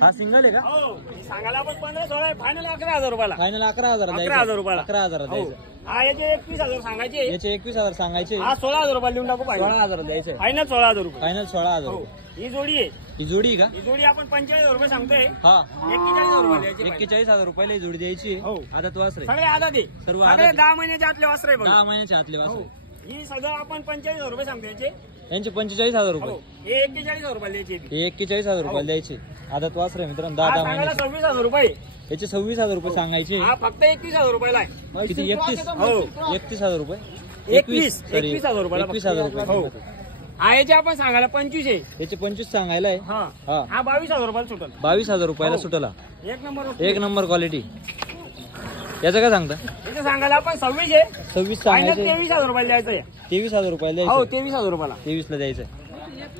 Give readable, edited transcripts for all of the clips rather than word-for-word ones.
हा सिंगल आहे का? हो सांगायला आपण 15-16 आहे, फायनल 11,000 रुपयाला. फायनल 11,000 11,000 रुपयाला. 11,000 हो. द्यायचं. हा याचे 21,000 सांगायचे, याचे 21,000 सांगायचे. हा 16,000 रुपयाला देऊन टाकू. 16,000 द्यायचे. फायनल 16,000 रुपये. फायनल 16,000. हो ही जोडी आहे. ही जोडी आहे का? ही जोडी आपण 45,000 रुपये सांगतोय. हा 41,000 रुपये द्यायचे. 41,000 रुपयाला ही जोडी द्यायची. हो. आता तू वासरे सगळे आधा दे, सर्व सगळे आदत. 10 महिन्याच्या आतले वस्त्र आहे बघ. 10 महिन्याच्या आतले हो वासरे. ही सगळं आपण 45,000 रुपये सांगतो याचे. यांचे 45,000 रुपये. हो हे 41,000 रुपये द्यायचे. हे 41,000 रुपयाला द्यायचे. आता तू वासरे मित्रांनो हा 10 सांगायला महिन्याचे. 26,000 रुपये. याचे 26,000 रुपये सांगायचे. हा फक्त 31,000 रुपयाला आहे. किती? 31. हो 31,000 रुपये. 21,000 रुपयाला. 21,000 रुपये. हो हा याचे आपण सांगायला 25 आहे. याचे 25 सांगायला आहे. हा हा हा 22,000 रुपयाला सुटल. 22,000 रुपयाला हो. सुटला. एक नंबर. एक नंबर क्वालिटी. याचं काय सांगता? याचे सांगायला आपण 26 आहे. 26 फायनल सांगायचे. 23,000 रुपयाला द्यायचं आहे. 23,000 रुपयाला हो द्यायचं. 23,000 रुपयाला. 23 ला द्यायचं.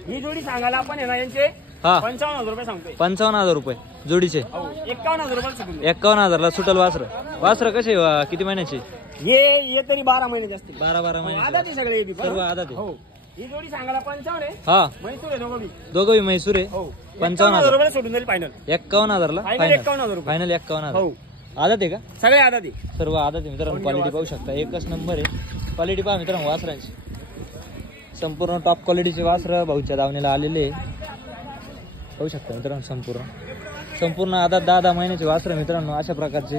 ही जोडी सांगायला आपण आहे ना यांचे हा 55,000 रुपये सांगतोय. 55,000 रुपये जोडीचे. हो 51,000 रुपयाला सुटून द्या. 51,000 ला सुटल वासर. वासर कसे किती महिन्याचे? हे तरी 12 महिन्याचे असतील. 12 आधा महिन्याचे ते सगळे बी सर्व आधा ते. हो ही जोडी सांगायला 55 आहे. हा म्हैसूर आहे दोघं बी. दोघं म्हैसूर आहे. हो 55,000 51,000 रुपयाला सोडून जाईल फायनल. 51,000 ला फायनल फायनल. 51,000 रुपये. फायनल 51,000. हो आदत आहे का? सगळे आधा ते. सर्व आदत आहे मित्रांनो. क्वालिटी पाहू शकता एकच नंबर आहे. क्वालिटी पहा मित्रांनो वासरांची. संपूर्ण टॉप क्वालिटीचे वासर भाऊच्या दावणीला आलेले पाहू शकता मित्रांनो. संपूर्ण आता 10 महिन्याचे वासर मित्रांनो. अशा प्रकारचे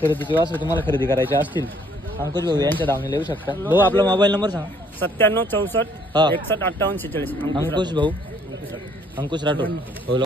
खरेदीचे वासर तुम्हाला खरेदी करायचे असतील अंकुश भाऊ यांच्या दावणीला येऊ शकता. भाऊ आपला मोबाईल नंबर सांगा. 97 64 हा. 61 58 46. अंकुश भाऊ अंकुश राठोड.